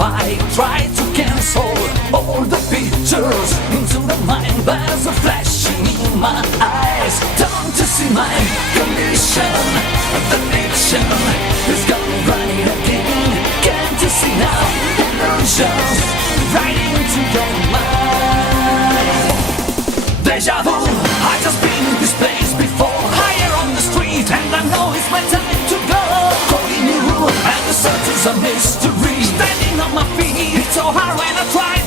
I try to cancel all the pictures into the mind. There's a flashing in my eyes. Don't you see my condition? The addiction is gone right again. Can't you see now? Illusions right into your mind. Deja vu, I just been in this place before. Higher on the street and I know it's my time to go. Calling you and the search is a mystery. Standing on my feet, it's so hard when I try